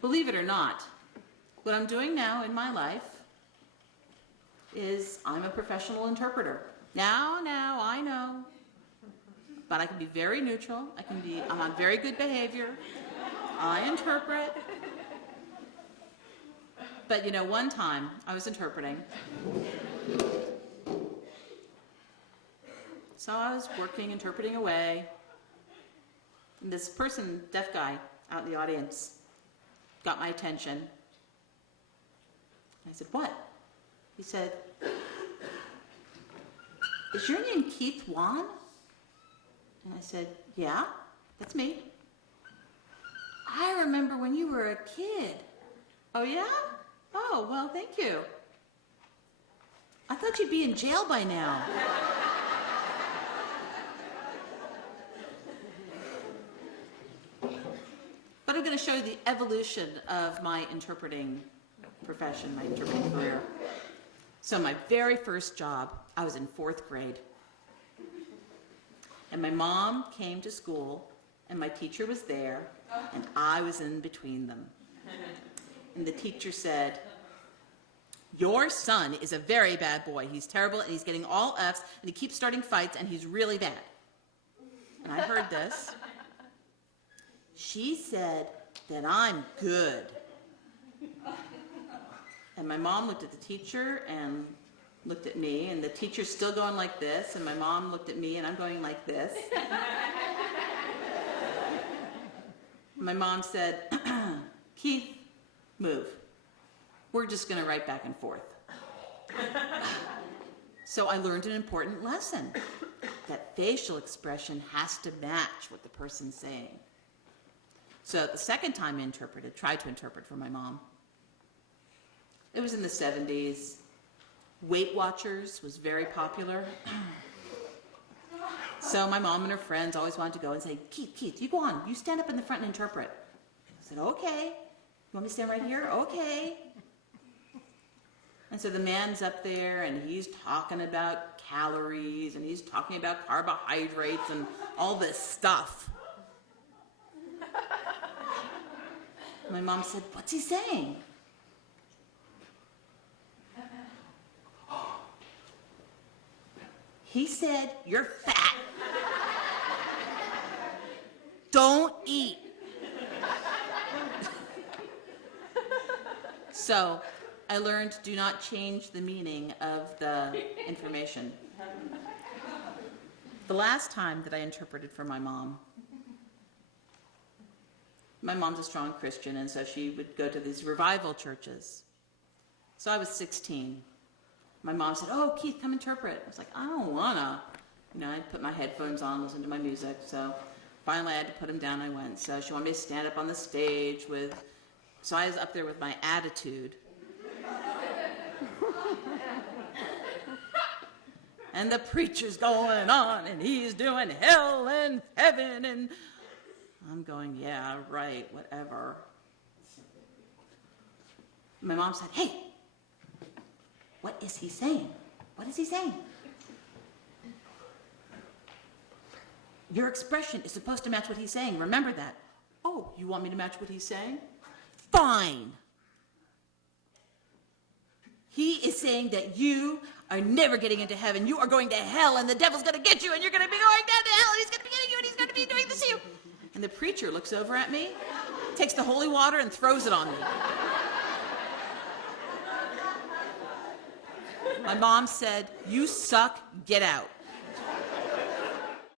Believe it or not, what I'm doing now in my life is I'm a professional interpreter. Now, I know. But I can be very neutral. I'm on very good behavior. I interpret. But you know, one time I was interpreting. So I was working, interpreting away. And this person, deaf guy, out in the audience, got my attention. I said, "What?" He said, "Is your name Keith Wann?" And I said, "Yeah, that's me." "I remember when you were a kid." "Oh yeah? Oh, well, thank you. I thought you'd be in jail by now." But I'm going to show you the evolution of my interpreting profession, my interpreting career. So my very first job, I was in 4th grade. And my mom came to school, and my teacher was there, and I was in between them. And the teacher said, "Your son is a very bad boy. He's terrible, and he's getting all Fs, and he keeps starting fights, and he's really bad." And I heard this. She said that I'm good. And my mom looked at the teacher and looked at me, and the teacher's still going like this, and my mom looked at me, and I'm going like this. My mom said, "Keith, move. We're just going to write back and forth." So I learned an important lesson, that facial expression has to match what the person's saying. So the second time I tried to interpret for my mom. It was in the 70s. Weight Watchers was very popular. So my mom and her friends always wanted to go and say, Keith, you go on. You stand up in the front and interpret." I said, "Okay. You want me to stand right here? Okay." And so the man's up there, and he's talking about calories, and he's talking about carbohydrates and all this stuff. My mom said, "What's he saying?" "He said, you're fat. Don't eat." So I learned, do not change the meaning of the information. The last time that I interpreted for my mom's a strong Christian, and so she would go to these revival churches. So I was 16. My mom said, "Oh, Keith, come interpret." I was like, "I don't wanna." I'd put my headphones on, listen to my music. So finally I had to put them down. I went. So she wanted me to stand up on the stage so I was up there with my attitude. And the preacher's going on, and he's doing hell and heaven, and I'm going, "Yeah, right, whatever." My mom said, "Hey, what is he saying? What is he saying? Your expression is supposed to match what he's saying. Remember that." "Oh, you want me to match what he's saying? Fine. He is saying that you are never getting into heaven. You are going to hell, and the devil's going to get you, and you're going to be going down to hell, and he's going to be getting you, and he's going to be doing this to you." And the preacher looks over at me, takes the holy water, and throws it on me. My mom said, "You suck, get out."